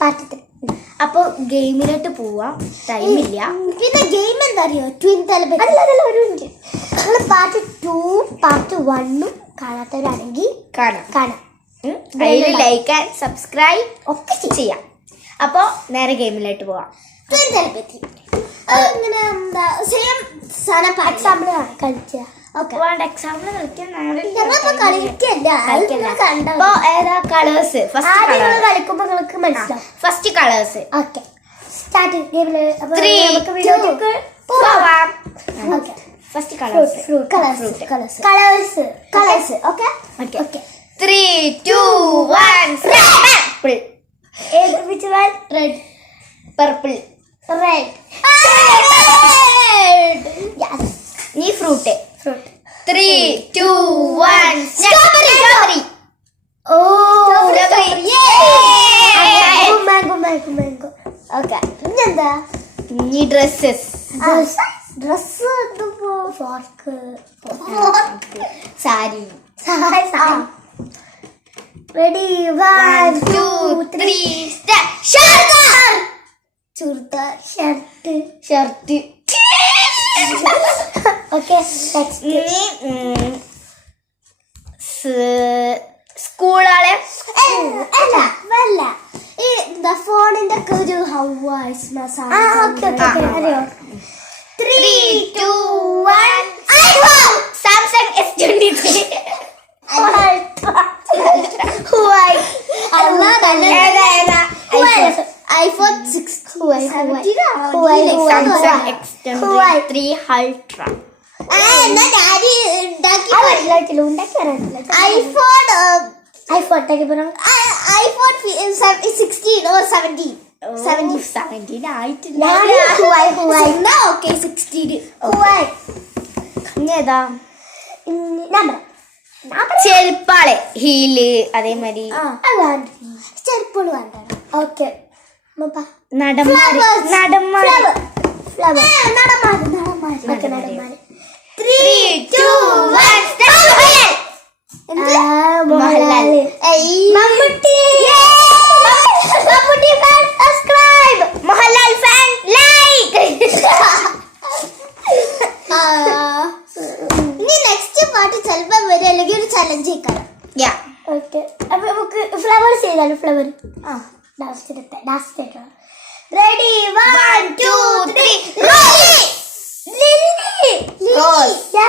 Part 3. അപ്പൊ ഗെയിമിലോട്ട് പോവാം, ടൈമില്ല. പിന്നെ ഗെയിം എന്താ അറിയോ, ട്വിൻ തലപ്പ ഒരു മിനിറ്റ്. നിങ്ങൾ പാർട്ട് 2 പാർട്ട് 1 കാണാത്തവരാണെങ്കിൽ കാണാം. അതിൽ ലൈക്ക് ആൻഡ് സബ്സ്ക്രൈബ് ഒക്കെ ചെയ്യാം. അപ്പൊ നേരെ ഗെയിമിലോട്ട് പോവാം. ട്വിൻ തലപ്പത്തി ഇങ്ങനെ എന്താ സെയിം സാധനം എക്സാമ്പിൾ കളിക്കുക. എക്സാമ്പിൾ കളിക്കുമ്പോ നിങ്ങൾക്ക് മനസ്സിലാവും. First colours. ഓക്കെ, സ്റ്റാർട്ട് ഗെയിമില്. First colours. Okay 3, 2, 1 purple. Red purple. Red. നീ ഫ്രൂട്ട്. 3, 2, 1 സ്ട്രോബെറി. മാംഗോ. ഓക്കെ, ഇന്നെന്താ? നീ ഡ്രസ്സസ്. ഡ്രസ് ഫോർക്ക് സാരി. റെഡി 1, 2, 3 ചുരിദ ഷർട്ട്. ഓക്കെ, സ്കൂളാളെ അല്ല ഈ ഫോണിന്റെ ഒക്കെ ഒരു ഹവായിസ് അറിയോ? 3, 2, 1 Samsung S23. IPhone 6 Samsung S23 ultra. IPhone 16 or 17. 17 ആയിട്ടില്ല. ഓക്കെ 16. ഏതാ ചെരുപ്പാളെ ഹീല് അതേമാതിരി ചെരുപ്പുകൾ വേണ്ട. ഓക്കെ, നടന്മാര്. 3, 2, 1 Mohanlal. Mammootty fan subscribe. Mohanlal fan like. ഇനി നെക്സ്റ്റ് പാട്ട് ചിലപ്പോ വരും, അല്ലെങ്കിൽ ഒരു ചലഞ്ച് ചെയ്യിക്കാം. ഓക്കെ, അപ്പൊ നമുക്ക് ഫ്ലവേഴ്സ് ചെയ്താലോ? Flower ready 1, 2, 3 lily. റോസ്.